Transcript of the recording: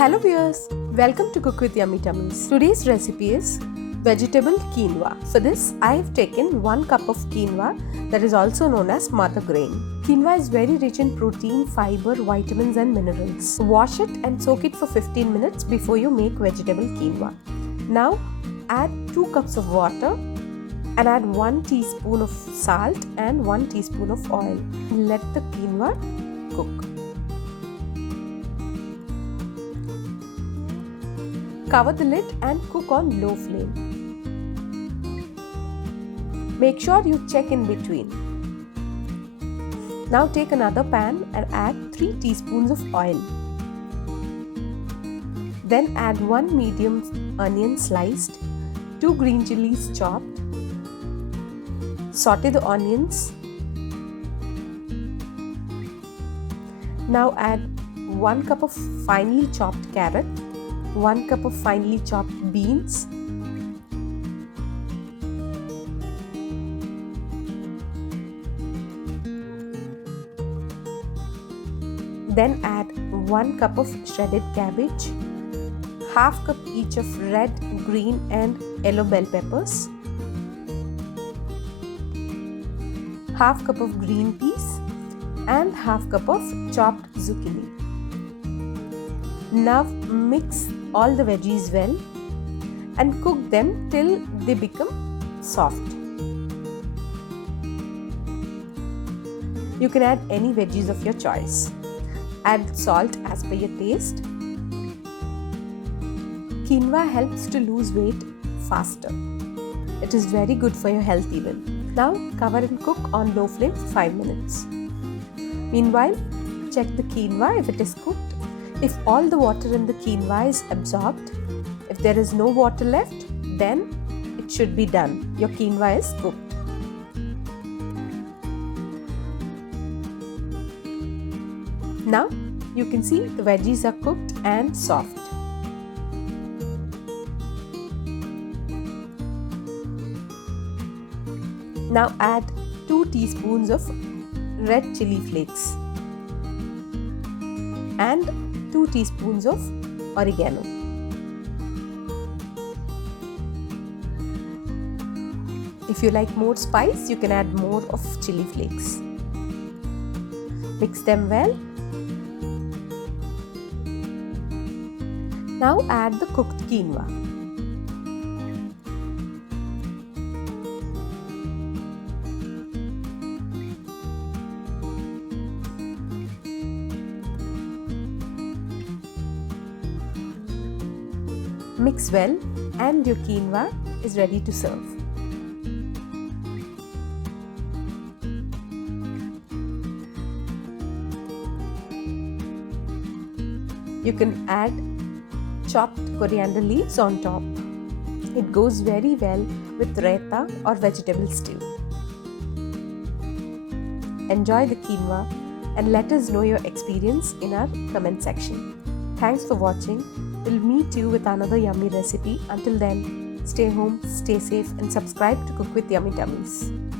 Hello viewers, welcome to Cook with Yummy Tummies. Today's recipe is vegetable quinoa. For this, I have taken 1 cup of quinoa, that is also known as mother grain. Quinoa is very rich in protein, fiber, vitamins and minerals. Wash it and soak it for 15 minutes before you make vegetable quinoa. Now add 2 cups of water and add 1 teaspoon of salt and 1 teaspoon of oil. Let the quinoa cook. Cover the lid and cook on low flame. Make sure you check in between. Now take another pan and add 3 teaspoons of oil. Then add 1 medium onion sliced, 2 green chilies chopped. Saute the onions. Now add 1 cup of finely chopped carrot, 1 cup of finely chopped beans, then add 1 cup of shredded cabbage, half cup each of red, green and yellow bell peppers, half cup of green peas and half cup of chopped zucchini. Now mix all the veggies well and cook them till they become soft. You can add any veggies of your choice. Add salt as per your taste. Quinoa helps to lose weight faster. It is very good for your health even. Now cover and cook on low flame for 5 minutes. Meanwhile, check the quinoa if it is cooked. If all the water in the quinoa is absorbed, if there is no water left, then it should be done. Your quinoa is cooked. Now you can see the veggies are cooked and soft. Now add 2 teaspoons of red chili flakes and 2 teaspoons of oregano. If you like more spice, you can add more of chili flakes. Mix them well. Now add the cooked quinoa. Mix well and your quinoa is ready to serve. You can add chopped coriander leaves on top. It goes very well with raita or vegetable stew. Enjoy the quinoa and let us know your experience in our comment section. Thanks for watching. We'll meet you with another yummy recipe. Until then, stay home, stay safe and subscribe to Cook with Yummy Tummies.